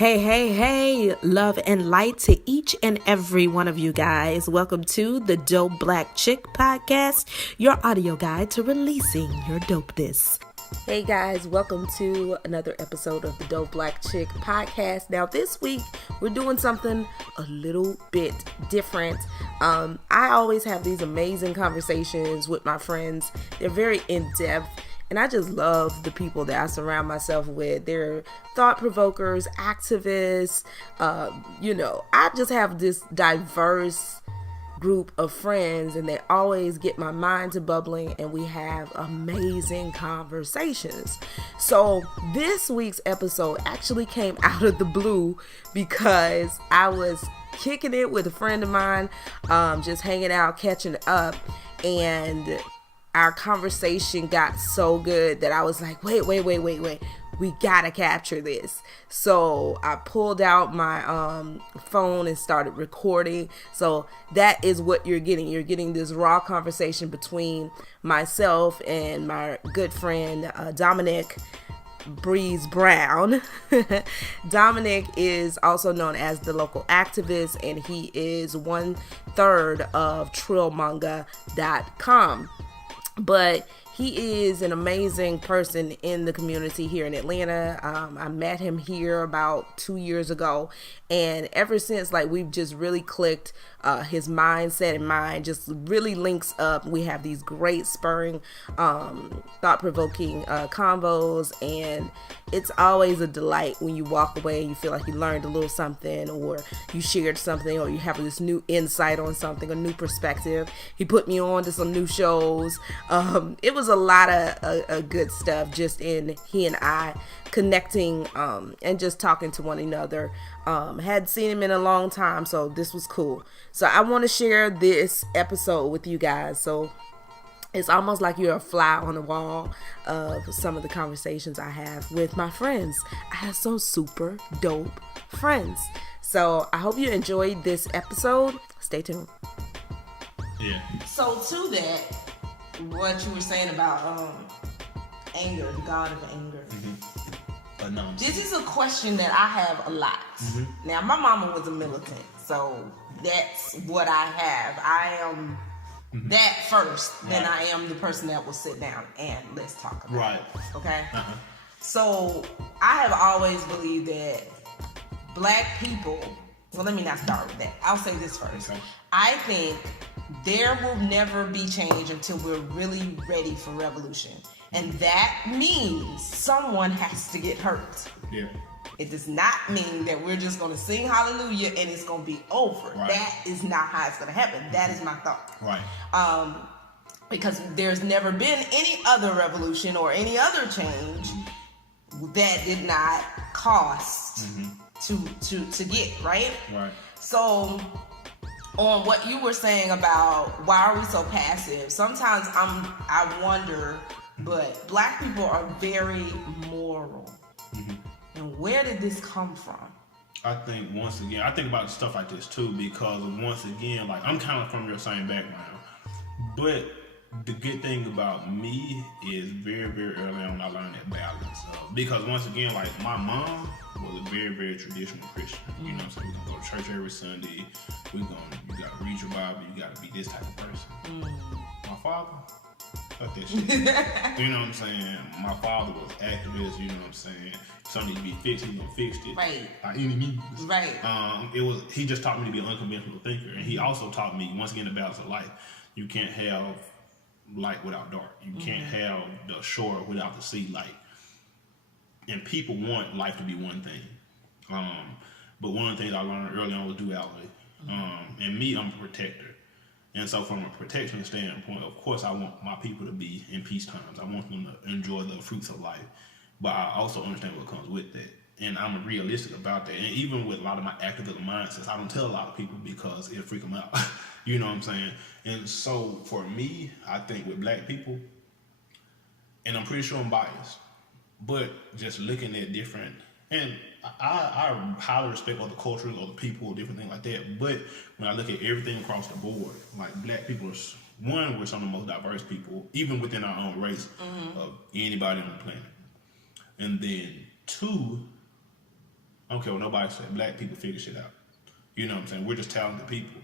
Hey, love and light to each and every one of you guys. Welcome to the Dope Black Chick Podcast, your audio guide to releasing your dopeness. Hey guys, welcome to another episode of the Dope Black Chick Podcast. Now this week, we're doing something a little bit different. I always have these amazing conversations with my friends. They're very in-depth. And I just love the people that I surround myself with. They're thought provokers, activists. I just have this diverse group of friends, and they always get my mind to bubbling, and we have amazing conversations. So this week's episode actually came out of the blue because I was kicking it with a friend of mine, just hanging out, catching up, and our conversation got so good that I was like, wait, we gotta capture this. So I pulled out my phone and started recording. So that is what you're getting. You're getting this raw conversation between myself and my good friend Dominic Brown. Dominic is also known as the local activist, and he is 1/3 of trillmanga.com. But he is an amazing person in the community here in Atlanta. I met him here about 2 years ago, and ever since, we've just really clicked. His mindset and mine just really links up. We have these great spurring, thought-provoking convos, and it's always a delight when you walk away and you feel like you learned a little something, or you shared something, or you have this new insight on something, a new perspective. He put me on to some new shows. It was a lot of good stuff just in he and I connecting and just talking to one another. Had seen him in a long time, so this was cool. So I want to share this episode with you guys. So it's almost like you're a fly on the wall of some of the conversations I have with my friends. I have some super dope friends. So I hope you enjoyed this episode. Stay tuned. Yeah. So to that, what you were saying about anger, the God of anger. Mm-hmm. This is a question that I have a lot. Mm-hmm. Now, my mama was a militant, so that's what I have. I am that first, then I am the person that will sit down and let's talk about it. Okay? Uh-huh. So, I have always believed that black people, well, let me not start with that. I'll say this first. Okay. I think there will never be change until we're really ready for revolution. And that means someone has to get hurt. Yeah. It does not mean that we're just going to sing hallelujah and it's going to be over. Right. That is not how it's going to happen. That is my thought. Right. Because there's never been any other revolution or any other change that did not cost to get, right? Right. So on what you were saying about why are we so passive, sometimes I wonder, but black people are very moral. And where did this come from? I think once again, I think about stuff like this too, because once again, I'm kind of from your same background. But the good thing about me is very, very early on I learned that balance. Because once again, my mom was a very, very traditional Christian. You know what I'm saying? We're going to go to church every Sunday. You got to read your Bible. You got to be this type of person. My father, fuck that shit. You know what I'm saying? My father was activist, you know what I'm saying? Something to be fixed, he's gonna fix it. Right. By any means. Right. He just taught me to be an unconventional thinker. And he also taught me, once again, the balance of life. You can't have light without dark. You can't have the shore without the sea light. And people want life to be one thing. But one of the things I learned early on was duality. And me, I'm a protector. And so from a protection standpoint, of course, I want my people to be in peace times. I want them to enjoy the fruits of life. But I also understand what comes with that. And I'm realistic about that. And even with a lot of my activism mindsets, I don't tell a lot of people because it'll freak them out. You know what I'm saying? And so for me, I think with black people, and I'm pretty sure I'm biased, but just looking at different, and I highly respect other cultures, other people, different things like that. But when I look at everything across the board, black people are, one, we're some of the most diverse people, even within our own race, of anybody on the planet. And then two, I don't care what nobody said. Black people figure shit out. You know what I'm saying? We're just talented people.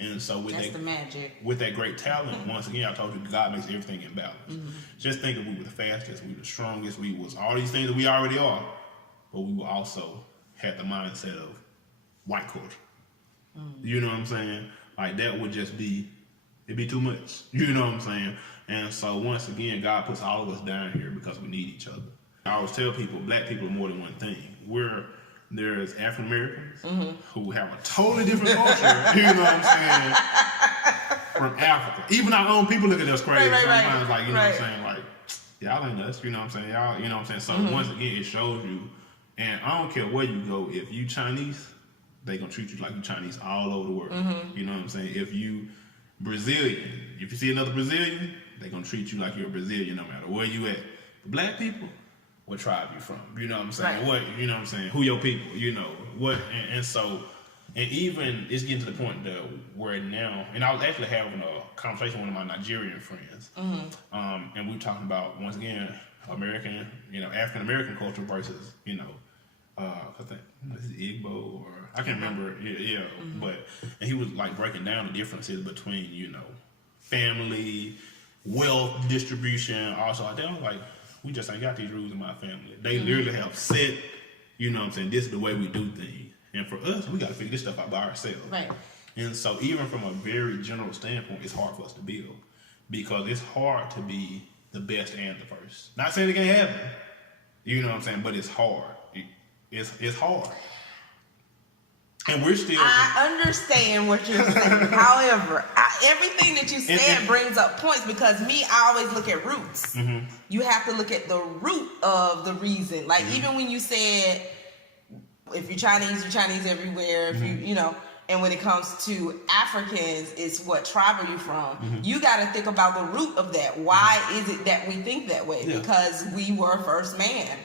And so with That's the magic. With that great talent, once again, I told you, God makes everything in balance. Just think if we were the fastest, we were the strongest, we was all these things that we already are, but we will also have the mindset of white culture. You know what I'm saying? Like that would just be, it'd be too much. You know what I'm saying? And so once again, God puts all of us down here because we need each other. I always tell people, black people are more than one thing. There's African Americans who have a totally different culture, you know what I'm saying, from Africa. Even our own people look at us crazy sometimes, like, you know what I'm saying, like, y'all ain't us, you know what I'm saying, y'all, you know what I'm saying. So once again, it shows you, and I don't care where you go, if you Chinese, they gonna treat you like you Chinese all over the world. You know what I'm saying? If you Brazilian, if you see another Brazilian, they gonna treat you like you're a Brazilian no matter where you at. Black people, what tribe you from? You know what I'm saying? What, you know what I'm saying? Who your people? You know what? And so, and even it's getting to the point that where now, and I was actually having a conversation with one of my Nigerian friends, and we were talking about, once again, American, African American culture versus, I think this is Igbo, or I can't remember. Yeah, but and he was like breaking down the differences between family, wealth distribution, also like that. I was like, we just ain't got these rules in my family. They literally have set, you know what I'm saying, this is the way we do things. And for us, we got to figure this stuff out by ourselves. Right. And so even from a very general standpoint, it's hard for us to build. Because it's hard to be the best and the first. Not saying it can't happen. You know what I'm saying? But it's hard. It's hard. And we're still... I understand what you're saying. However, everything that you said brings up points, because I always look at roots. You have to look at the root of the reason. Like, even when you said, if you're Chinese everywhere. If and when it comes to Africans, it's what tribe are you from? You got to think about the root of that. Why is it that we think that way? Yeah. Because we were first man.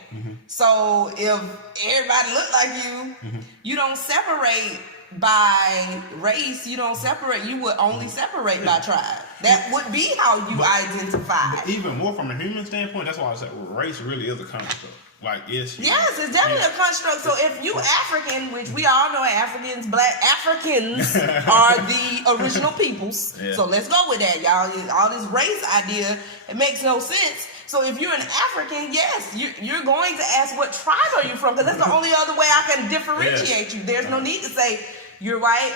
So if everybody looked like you, you don't separate by race. You would only separate by tribe. That would be how you identify. But even more from a human standpoint, that's why I said race really is a construct. Like, it's definitely a construct. So if you African, which we all know Black Africans are the original peoples. Yeah. So let's go with that, y'all. All this race idea, it makes no sense. So if you're an African, yes, you're going to ask, what tribe are you from? Because that's the only other way I can differentiate you. There's no need to say you're white.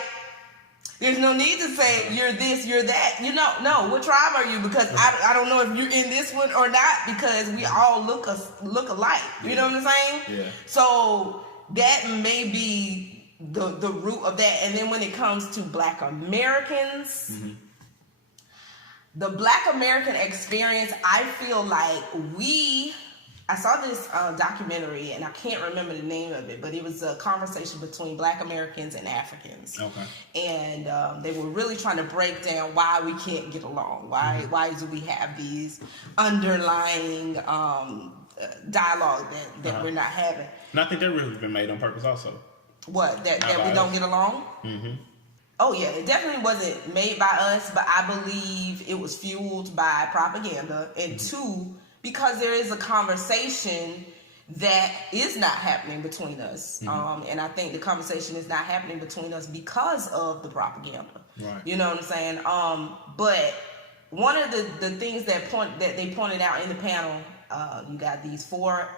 There's no need to say you're this, you're that. No, what tribe are you? Because I don't know if you're in this one or not, because we all look alike. You know what I'm saying? Yeah. So that may be the root of that. And then when it comes to Black Americans, the Black American experience, I feel like I saw this documentary, and I can't remember the name of it, but it was a conversation between Black Americans and Africans. Okay. And they were really trying to break down why we can't get along. Why do we have these underlying dialogue that we're not having? And I think that really has been made on purpose also. What? That we don't get along? Oh, yeah. It definitely wasn't made by us, but I believe it was fueled by propaganda. And two, because there is a conversation that is not happening between us. And I think the conversation is not happening between us because of the propaganda. Right. You know what I'm saying? But one of the things that they pointed out in the panel, you got these 4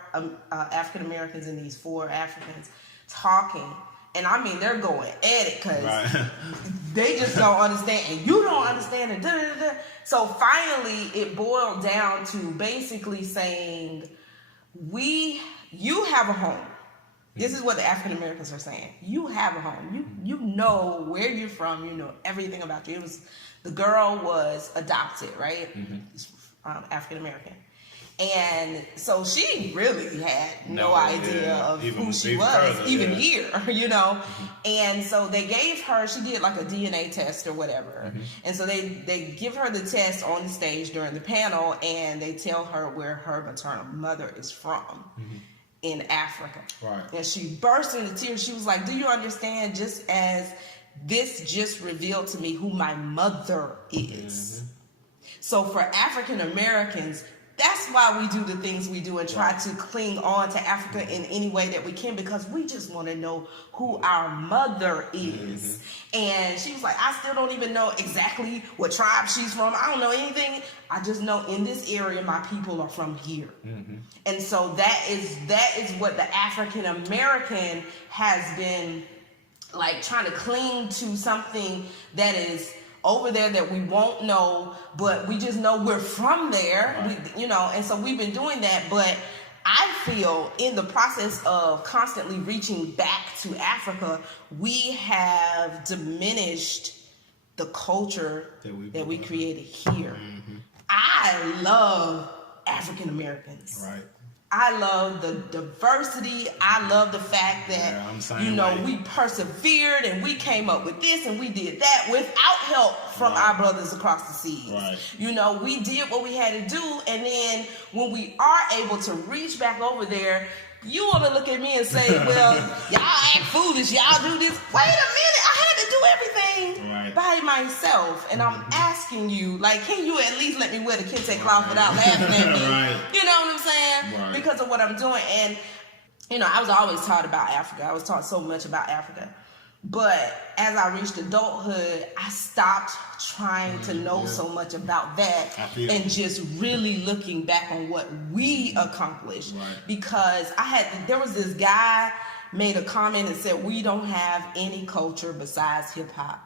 African Americans and these 4 Africans talking. And I mean, they're going at it because they just don't understand, and you don't understand it. So finally, it boiled down to basically saying, you have a home. This is what the African Americans are saying. You have a home. You know where you're from. You know everything about you. The girl was adopted, right? African American. And so she really had no idea of who she was, here, And so they gave her, she did like a DNA test or whatever. And so they give her the test on the stage during the panel, and they tell her where her maternal mother is from in Africa. Right. And she burst into tears. She was like, do you understand, just as this just revealed to me who my mother is. So for African Americans, That's why we do the things we do and try to cling on to Africa in any way that we can, because we just want to know who our mother is. And she was like, I still don't even know exactly what tribe she's from. I don't know anything. I just know in this area my people are from here. And so that is what the African American has been like, trying to cling to something that is over there that we won't know, but we just know we're from there. We, and so we've been doing that. But I feel in the process of constantly reaching back to Africa, we have diminished the culture that we created here. I love African Americans. Right. I love the diversity. I love the fact that, we persevered and we came up with this and we did that without help from our brothers across the seas. Right. We did what we had to do. And then when we are able to reach back over there, you want to look at me and say, well, y'all act foolish. Y'all do this. Wait a minute. I had to do everything by myself. And I'm asking you, like, can you at least let me wear the kente cloth without laughing at me? You know what I'm saying? Because of what I'm doing. And, I was always taught about Africa. I was taught so much about Africa. But as I reached adulthood, I stopped trying to know so much about that and just really looking back on what we accomplished. Because there was this guy made a comment and said, we don't have any culture besides hip hop.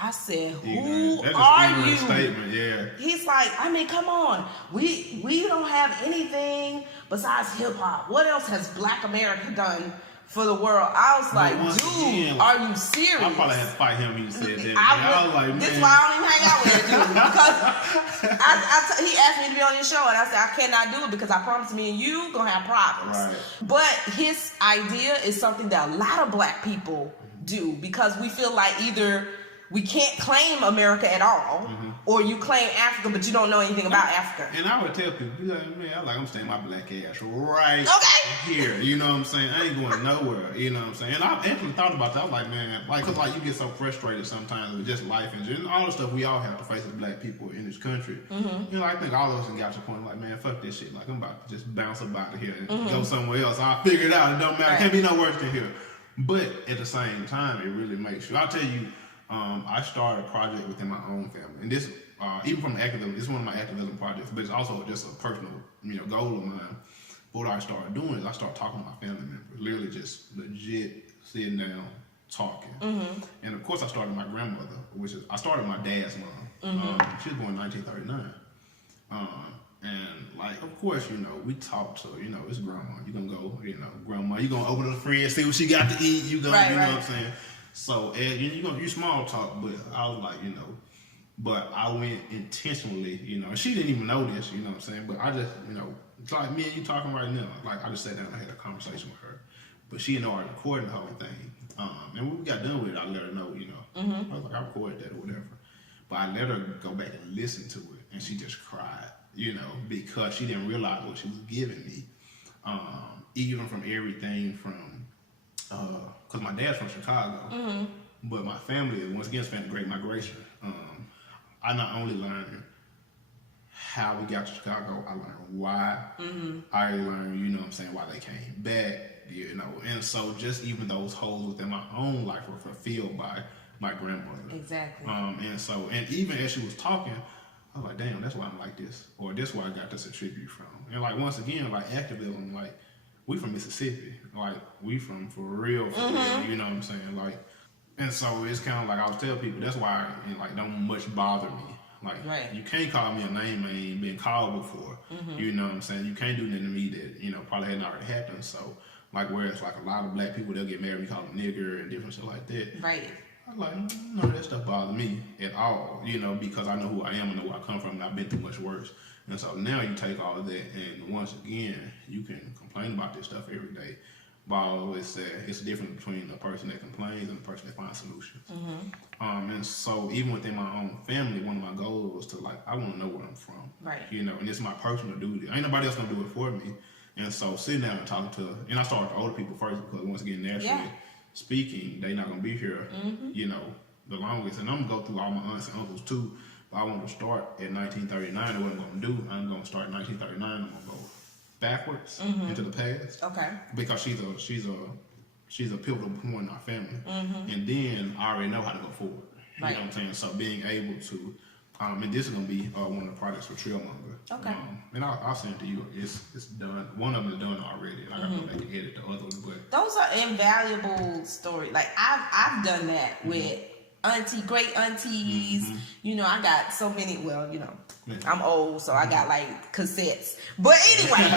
I said, who are you? Statement, He's like, come on. We don't have anything besides hip hop. What else has Black America done for the world? I was like, dude, are you serious? I probably had to fight him when you said that. I was like, man. This is why I don't even hang out with him, because he asked me to be on his show, and I said, I cannot do it because I promised me and you gonna have problems. But his idea is something that a lot of Black people do, because we feel like either we can't claim America at all, or you claim Africa, but you don't know anything about Africa. And I would tell people, man, I'm staying my Black ass right here. You know what I'm saying? I ain't going nowhere. You know what I'm saying? And I've actually thought about that. I was like, man, cause you get so frustrated sometimes with just life and all the stuff we all have to face as Black people in this country. I think all of us got to the point like, man, fuck this shit. Like, I'm about to just bounce up out of here and go somewhere else. I'll figure it out. It don't matter. It can't be no worse than here. But at the same time, it really makes you. I'll tell you, I started a project within my own family, and this, even from activism, this is one of my activism projects, but it's also just a personal, goal of mine. But what I started doing is I started talking to my family members, literally just legit sitting down, talking. And of course, I started my grandmother, I started my dad's mom. She was born in 1939. And of course, we talked to, it's grandma. You're gonna go, grandma, you're gonna open the fridge, see what she got to eat. You gonna, know what I'm saying? So, you small talk, but I was like, but I went intentionally, and she didn't even know this, you know what I'm saying? But I just, it's like me and you talking right now. Like, I just sat down and had a conversation with her. But she had already recorded the whole thing. And when we got done with it, I let her know, I was like, I recorded that or whatever. But I let her go back and listen to it. And she just cried, because she didn't realize what she was giving me. Even from everything from, because my dad's from Chicago, but my family, once again, spent the Great Migration. I not only learned how we got to Chicago, I learned why. I learned, why they came back, and so just even those holes within my own life were fulfilled by my grandmother. Exactly. And even as she was talking, I was like, damn, that's why I'm like this, or this why I got this attribute from. And once again, activism, we from Mississippi, we from for real, you know what I'm saying, and so it's kind of I was telling people, that's why don't much bother me, you can't call me a name I ain't been called before, you know what I'm saying, you can't do nothing to me that, probably hadn't already happened, so, whereas a lot of Black people, they'll get married, we call them nigger and different shit like that. I'm like, none of that stuff bothers me at all, because I know who I am, I know where I come from, and I've been through much worse. And so now you take all of that, and once again, you can complain about this stuff every day. But I always say it's the difference between a person that complains and a person that finds solutions. And so even within my own family, one of my goals was to I want to know where I'm from. And it's my personal duty. Ain't nobody else gonna do it for me. And so sitting down and talking to, and I started with older people first because once again, naturally speaking, they not gonna be here, the longest. And I'm gonna go through all my aunts and uncles too, I want to start at 1939. What I'm going to do, I'm going to start in 1939. I'm going to go backwards into the past. Okay. Because she's a pivotal point in our family. And then I already know how to go forward. You know what I'm saying? So being able to, and this is going to be one of the projects for Trailmonger. Okay. And I'll send it to you. It's done. One of them is done already. And I got to go back and edit the other one. But those are invaluable stories. Like I've done that with great aunties. You know, I got so many. Well, you know, I'm old, so I got like cassettes. But anyway,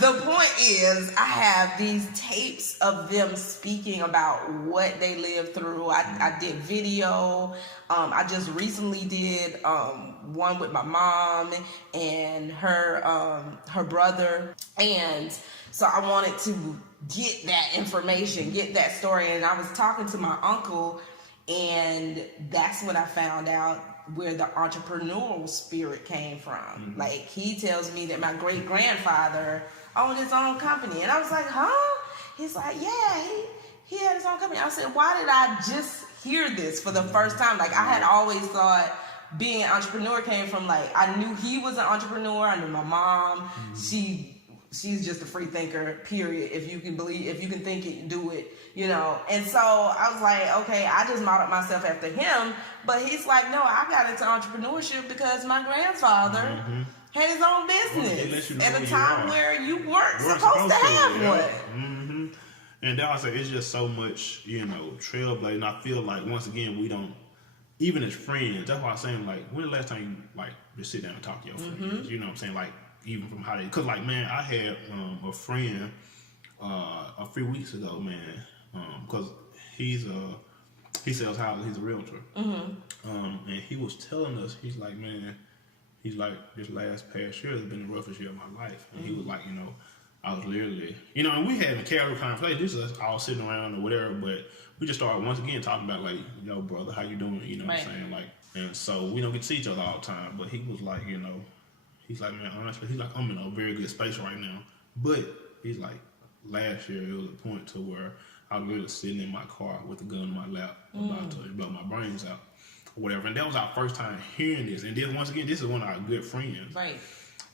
the point is, I have these tapes of them speaking about what they lived through. I did video. I just recently did one with my mom and her brother, and so I wanted to get that information, get that story. And I was talking to my uncle, and that's when I found out where the entrepreneurial spirit came from. Like, he tells me that my great grandfather owned his own company, and I was like, huh? He's like, yeah, he had his own company. I said, why did I just hear this for the first time? Like, I had always thought being an entrepreneur came from, like, I knew he was an entrepreneur. I knew my mom. She's just a free thinker, period. If you can think it, do it, you know. And so I was like, okay, I just modeled myself after him. But he's like, no, I got into entrepreneurship because my grandfather had his own business at a time where you weren't supposed to have one. And then I say it's just so much, you know, trailblazing. I feel like, once again, we don't, even as friends, that's why I'm saying, like, when the last time you, like, just sit down and talk to your friends? You know what I'm saying? Like, even from how they, because, like, man, I had a friend a few weeks ago, man, because he sells houses, he's a realtor. And he was telling us, he's like, man, he's like, this past year has been the roughest year of my life. And he was like, you know, I was literally, you know, and we had a casual conversation. This is us all sitting around or whatever, but we just started once again talking about, like, yo, brother, how you doing? You know what I'm saying? Like, and so we don't get to see each other all the time, but he was like, you know, he's like, man, honestly, he's like, I'm in a very good space right now. But he's like, last year it was a point to where I was really sitting in my car with a gun in my lap about to blow my brains out or whatever. And that was our first time hearing this. And then once again, this is one of our good friends. Right.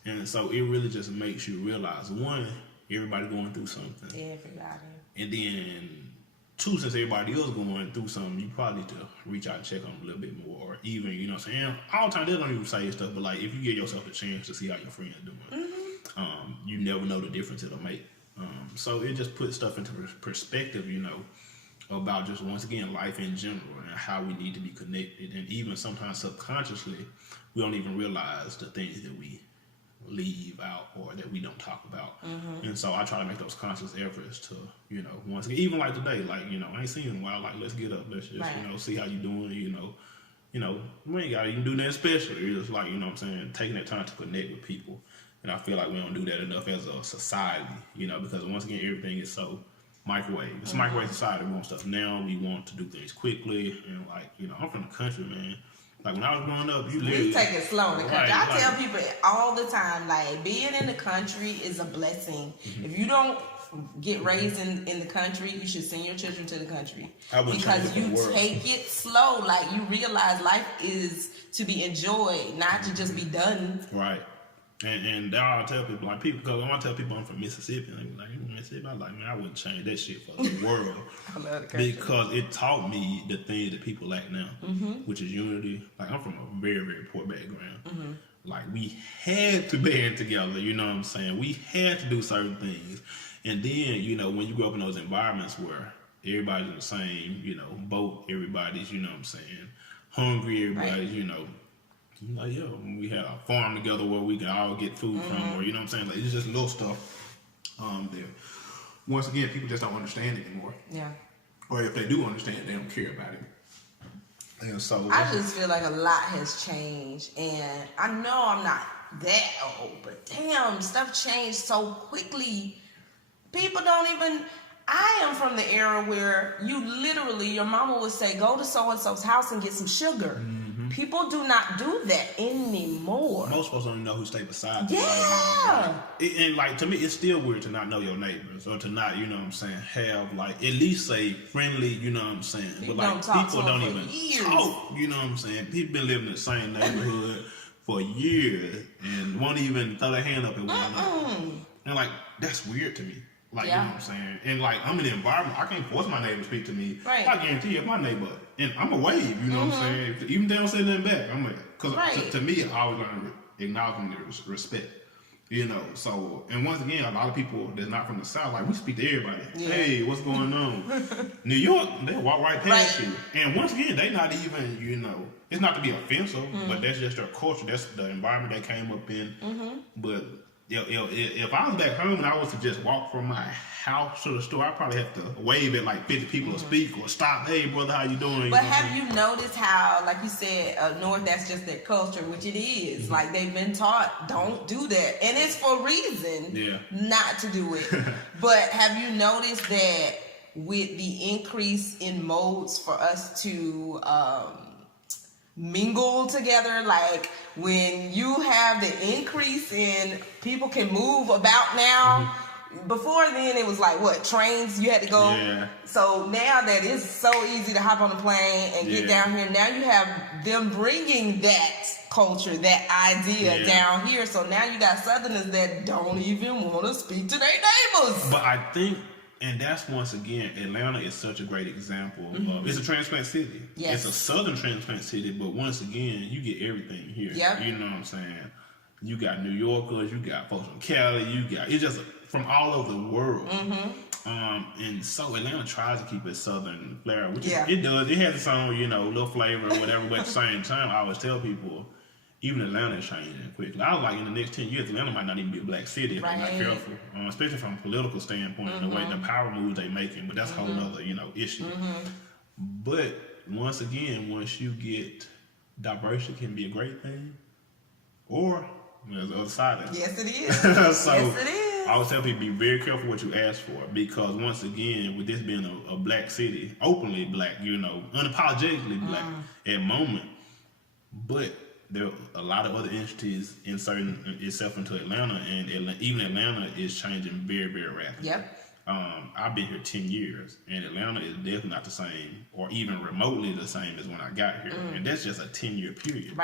And so it really just makes you realize, one, everybody going through something. Everybody. And then two, since everybody else going through something, you probably need to reach out and check on them a little bit more. Or even, you know what I'm saying? All the time, they don't even say stuff, but like, if you give yourself a chance to see how your friends doing, you never know the difference it'll make. So it just puts stuff into perspective, you know, about just, once again, life in general and how we need to be connected. And even sometimes subconsciously, we don't even realize the things that we leave out or that we don't talk about. And so I try to make those conscious efforts to, you know, once again, even like today, like, you know, I ain't seen you in a while, like, let's get up, let's just, you know, see how you doing, you know, we ain't gotta even do nothing special. It's just like, you know what I'm saying, taking that time to connect with people. And I feel like we don't do that enough as a society, you know, because once again, everything is so microwave. It's a microwave society. We want stuff now. We want to do things quickly. And like, you know, I'm from the country, man. Like, when I was growing up, you literally... We take it slow in the country. I tell people all the time, like, being in the country is a blessing. If you don't get raised in the country, you should send your children to the country. Because you take it slow. Like, you realize life is to be enjoyed, not to just be done. Right. And I tell people, like, because when I tell people I'm from Mississippi, and they be like, you from Mississippi? I'm like, man, I wouldn't change that shit for the world. I love the country. Because it taught me the things that people lack now, which is unity. Like, I'm from a very, very poor background. Like, we had to band together, you know what I'm saying? We had to do certain things. And then, you know, when you grow up in those environments where everybody's in the same, you know, boat, everybody's, you know what I'm saying, hungry, everybody's, you know, like, yo, we had a farm together where we could all get food from, or, you know what I'm saying? Like, it's just little stuff there. Once again, people just don't understand it anymore. Yeah. Or if they do understand, they don't care about it. And so I just feel like a lot has changed, and I know I'm not that old, but damn, stuff changed so quickly. People don't even... I am from the era where you literally, your mama would say, go to so-and-so's house and get some sugar. People do not do that anymore. Most folks don't even know who stay beside them. Yeah. And like, to me, it's still weird to not know your neighbors, or to not, you know what I'm saying, have like at least say friendly, you know what I'm saying. But like, people don't even talk, you know what I'm saying. People been living in the same neighborhood for years and won't even throw their hand up at one another. And like, that's weird to me. Like, you know what I'm saying? And like, I'm in an environment, I can't force my neighbor to speak to me. Right. I guarantee you, if my neighbor, and I'm a wave, you know what I'm saying? Even if they don't say nothing back, I'm like, because to me, I always learn acknowledging their respect. You know, so, and once again, a lot of people that's not from the South, like, we speak to everybody. Yeah. Hey, what's going on? New York, they'll walk right past you. And once again, they not even, you know, it's not to be offensive, but that's just their culture. That's the environment they came up in. But if I was back home and I was to just walk from my house to the store, I'd probably have to wave at like 50 people to speak or stop. Hey, brother, how you doing? But have you noticed how, like you said, North, that's just their culture, which it is. Like, they've been taught, don't do that. And it's for a reason not to do it. But have you noticed that with the increase in modes for us to mingle together, like when you have the increase in people can move about now, before then it was like what, trains you had to go, so now that it's so easy to hop on a plane and get down here, now you have them bringing that culture, that idea down here, so now you got Southerners that don't even want to speak to their neighbors. But I think, and that's, once again, Atlanta is such a great example of, it's a transplant city. It's a southern transplant city, but once again, you get everything here. You know what I'm saying? You got New Yorkers, you got folks from Cali, it's just from all over the world. And so Atlanta tries to keep its southern flair, which it does. It has its own, you know, little flavor or whatever, but at the same time, I always tell people, even Atlanta is changing quickly. I was like, in the next 10 years, Atlanta might not even be a black city if they're not careful, especially from a political standpoint, and the way the power moves they're making. But that's a whole other, you know, issue. But once again, once you get diversity, can be a great thing, or there's the other side of it. Yes, it is. So yes, it is. I always tell people, be very careful what you ask for, because once again, with this being a black city, openly black, you know, unapologetically black at moment, but there are a lot of other entities inserting itself into Atlanta, and even Atlanta is changing very, very rapidly. I've been here 10 years, and Atlanta is definitely not the same, or even remotely the same as when I got here. And that's just a 10-year period.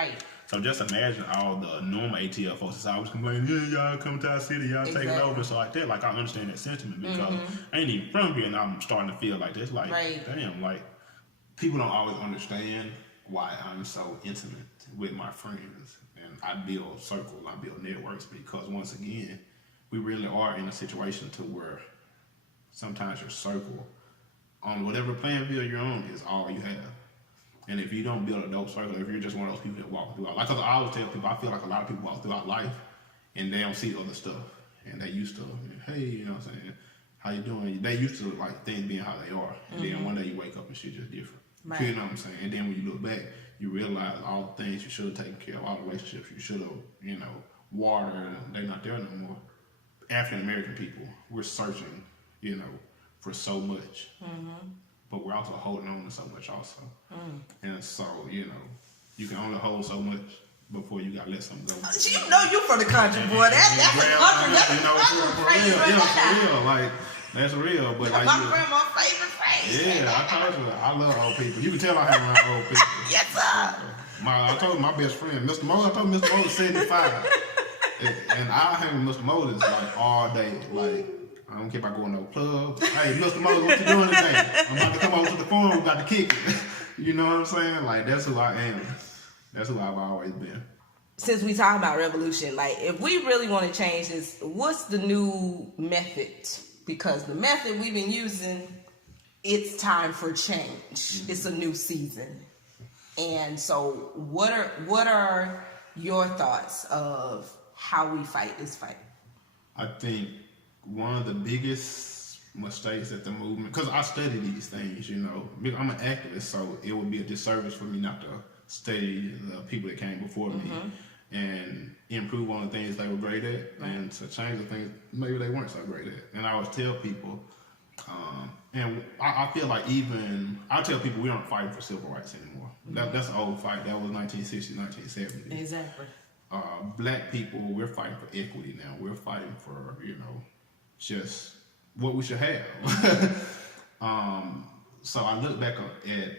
So just imagine all the normal ATL folks that's always complaining, y'all come to our city, y'all take it over, so like that. Like, I understand that sentiment, because I ain't even from here, and I'm starting to feel like this. Like, damn, like, people don't always understand why I'm so intimate with my friends, and I build circles, I build networks, because once again, we really are in a situation to where sometimes your circle on whatever playing field you're on is all you have. And if you don't build a dope circle, if you're just one of those people that walk throughout, like, cause I always tell people, I feel like a lot of people walk throughout life and they don't see other stuff, and they used to, hey, you know what I'm saying, how you doing? They used to like things being how they are, and then one day you wake up and shit just different. You know what I'm saying? And then when you look back, you realize all the things you should have taken care of, all the relationships you should have, you know, watered, they're not there no more. African American people, we're searching, you know, for so much, but we're also holding on to so much also. And so, you know, you can only hold so much before you gotta let something go. You know you from the country, boy. That's a country. That's for real. Like, that's real. But like, my grandma's favorite phrase. Yeah, I told you, I love old people. You can tell I hang around old people. Yes, sir. I told my best friend, Mr. Moses, I told Mr. Moses 75. And I hang with Mr. Moses like all day. Like, I don't care if I go in no club. Hey, Mr. Moses, what you doing today? I'm about to come over to the farm, we got to kick it. You know what I'm saying? Like, that's who I am. That's who I've always been. Since we talk about revolution, like, if we really want to change this, what's the new method? Because the method we've been using, it's time for change. It's a new season. And so what are your thoughts of how we fight this fight? I think one of the biggest mistakes that the movement, because I study these things, you know, I'm an activist, so it would be a disservice for me not to study the people that came before me and improve on the things they were great at, and to change the things maybe they weren't so great at. And I always tell people, And I feel like I tell people we aren't fighting for civil rights anymore. That's an old fight. That was 1960s, 1970s. Exactly. Black people, we're fighting for equity now. We're fighting for, just what we should have. So I look back at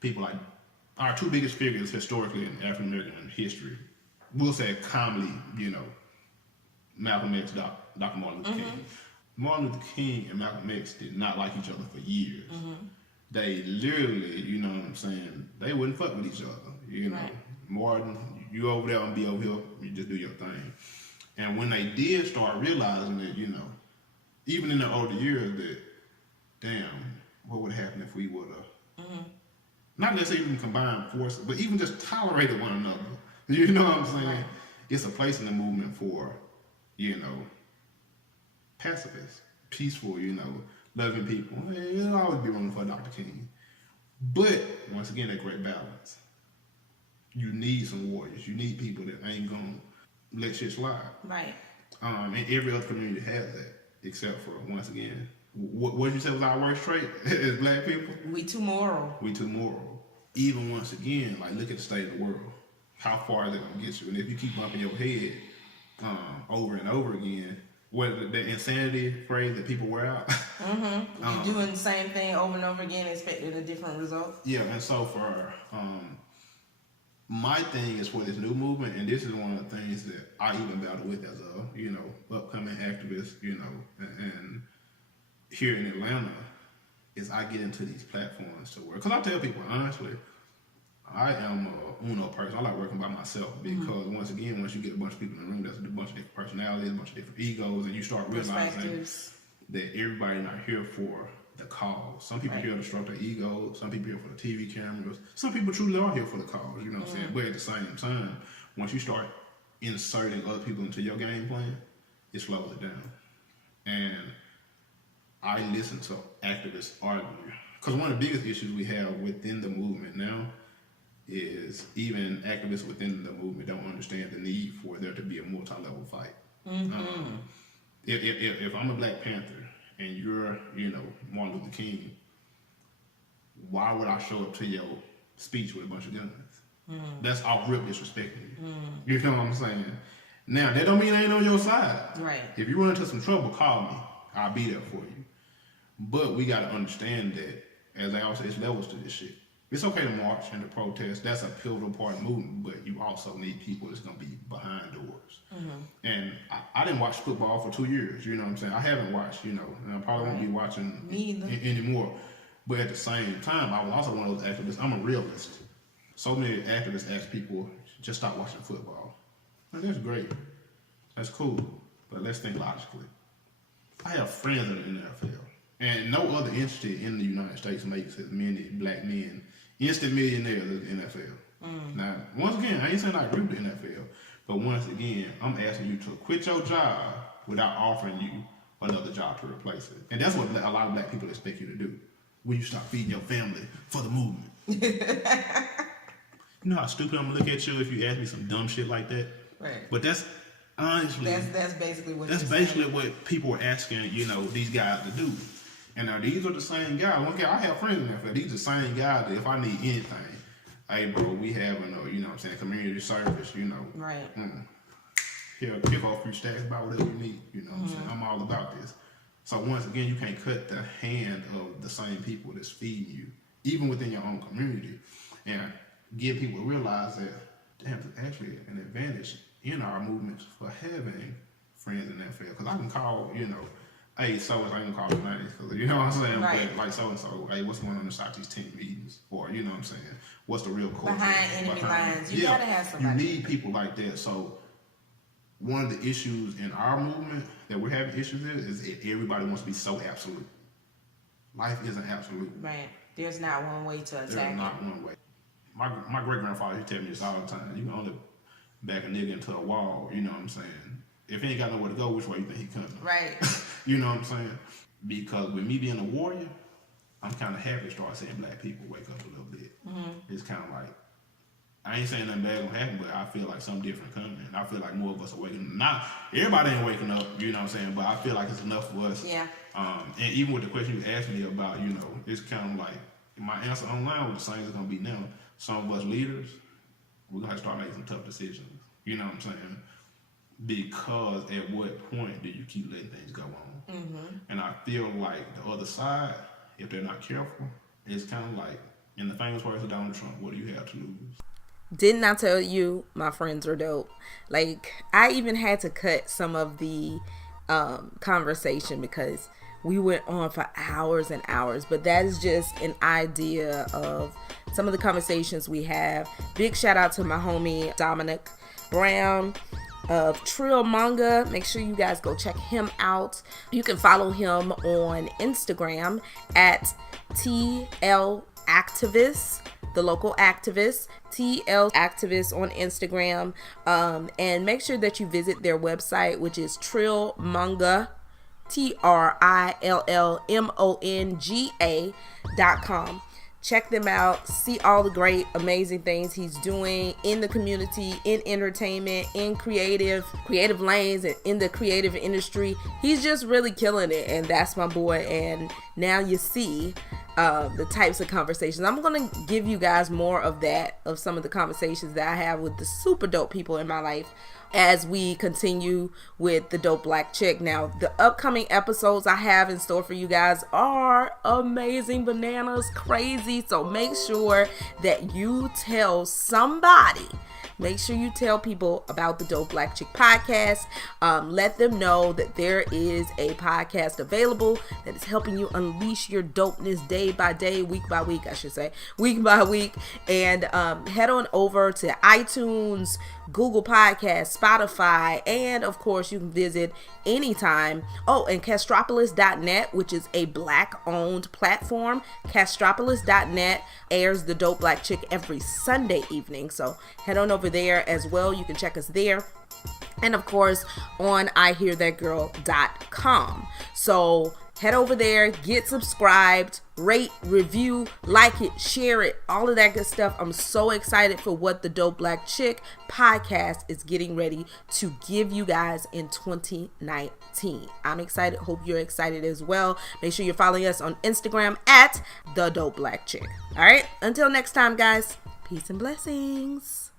people like our two biggest figures historically in African American history. We'll say commonly, Malcolm X, Dr. Martin Luther King. Martin Luther King and Malcolm X did not like each other for years. They literally, they wouldn't fuck with each other. Right. Martin, you over there and be over here, you just do your thing. And when they did start realizing that, even in the older years, that, damn, what would happen if we would have, not necessarily even combined forces, but even just tolerated one another. You know what I'm saying? Right. It's a place in the movement for, pacifists, peaceful, loving people. It'll always be room for Dr. King. But, once again, that great balance. You need some warriors. You need people that ain't gonna let shit slide. Right. And every other community has that, except for, once again, what did you say was our worst trait as black people? We too moral. We too moral. Even once again, like, look at the state of the world. How far is it gonna get you? And if you keep bumping your head over and over again, whether the insanity phrase that people wear out. You're doing the same thing over and over again, expecting a different result. Yeah, and so for my thing is for this new movement, and this is one of the things that I even battle with as a upcoming activist, and here in Atlanta, is I get into these platforms to work. Because I tell people honestly, I am a uno person. I like working by myself because once you get a bunch of people in the room, there's a bunch of different personalities, a bunch of different egos, and you start realizing that everybody not here for the cause. Some people here to stroke their ego. Some people here for the TV cameras. Some people truly are here for the cause. You know what I'm saying? But at the same time, once you start inserting other people into your game plan, it slows it down. And I listen to activists argue because one of the biggest issues we have within the movement now is even activists within the movement don't understand the need for there to be a multi-level fight. If I'm a Black Panther and you're, Martin Luther King, why would I show up to your speech with a bunch of guns? That's off rip disrespecting you. You know what I'm saying? Now, that don't mean I ain't on your side. Right. If you run into some trouble, call me. I'll be there for you. But we got to understand that, as I always say, it's levels to this shit. It's okay to march and to protest. That's a pivotal part of the movement, but you also need people that's going to be behind doors. And I didn't watch football for 2 years, you know what I'm saying? I haven't watched, and I probably won't be watching anymore. But at the same time, I was also one of those activists. I'm a realist. So many activists ask people, just stop watching football. Now, that's great. That's cool. But let's think logically. I have friends in the NFL. And no other entity in the United States makes as many black men instant millionaires as the NFL. Now, once again, I ain't saying I agree with the NFL, but once again, I'm asking you to quit your job without offering you another job to replace it. And that's what a lot of black people expect you to do. Will you stop feeding your family for the movement? You know how stupid I'm gonna look at you if you ask me some dumb shit like that? Right. But that's honestly... That's basically what That's basically what people are asking, these guys to do. And now these are the same guys. One guy, I have friends in there. These are the same guys that if I need anything, hey bro, we having a community service, Right. Here, kick off a few stacks, buy whatever you need, what I'm saying? I'm all about this. So once again, you can't cut the hand of the same people that's feeding you, even within your own community. And get people to realize that, damn, it's actually an advantage in our movements for having friends in that field. Because I can call, hey, so-and-so, I can call the names, because you know what I'm saying? Right. But like so-and-so, hey, what's going on inside these team meetings? Or, you know what I'm saying? What's the real culture? Behind enemy lines. You gotta have somebody. You need people like that. So one of the issues in our movement that we're having issues with is that everybody wants to be so absolute. Life isn't absolute. Right. There's not one way to attack it. There's not one way. My great-grandfather, he tell me this all the time. You can only back a nigga into a wall, you know what I'm saying? If he ain't got nowhere to go, which way you think he coming? Right. You know what I'm saying? Because with me being a warrior, I'm kind of happy to start seeing black people wake up a little bit. It's kind of like, I ain't saying nothing bad gonna happen, but I feel like something different coming. I feel like more of us are waking up. Not everybody ain't waking up, you know what I'm saying? But I feel like it's enough for us. Yeah. And even with the question you asked me about, you know, it's kind of like my answer online with the same as it's gonna be now. Some of us leaders, we're gonna have to start making some tough decisions. You know what I'm saying? Because at what point do you keep letting things go on? Mm-hmm. And I feel like the other side, if they're not careful, it's kind of like, in the famous words of Donald Trump, what do you have to lose? Didn't I tell you my friends are dope? Like, I even had to cut some of the conversation because we went on for hours and hours. But that is just an idea of some of the conversations we have. Big shout out to my homie Dominic Brown of Trill Manga. Make sure you guys go check him out. You can follow him on Instagram at TL Activist, the local activist, TL Activist on Instagram. And make sure that you visit their website, which is Trill Manga, TRILLMONGA.com. Check them out. See all the great, amazing things he's doing in the community, in entertainment, in creative lanes, and in the creative industry. He's just really killing it, and that's my boy. And now you see the types of conversations. I'm going to give you guys more of that, of some of the conversations that I have with the super dope people in my life as we continue with the Dope Black Chick. Now, the upcoming episodes I have in store for you guys are amazing, bananas, crazy. So make sure that you tell somebody. Make sure you tell people about the Dope Black Chick podcast. Let them know that there is a podcast available that is helping you unleash your dopeness day by day, week by week, I should say, week by week. And head on over to iTunes, Google Podcasts, Spotify, and of course you can visit anytime. Oh, and Castropolis.net, which is a Black-owned platform. Castropolis.net airs the Dope Black Chick every Sunday evening. So head on over there as well. You can check us there. And of course on ihearthatgirl.com. So head over there, get subscribed, rate, review, like it, share it, all of that good stuff. I'm so excited for what the Dope Black Chick podcast is getting ready to give you guys in 2019. I'm excited. Hope you're excited as well. Make sure you're following us on Instagram at the Dope Black Chick. All right. Until next time, guys. Peace and blessings.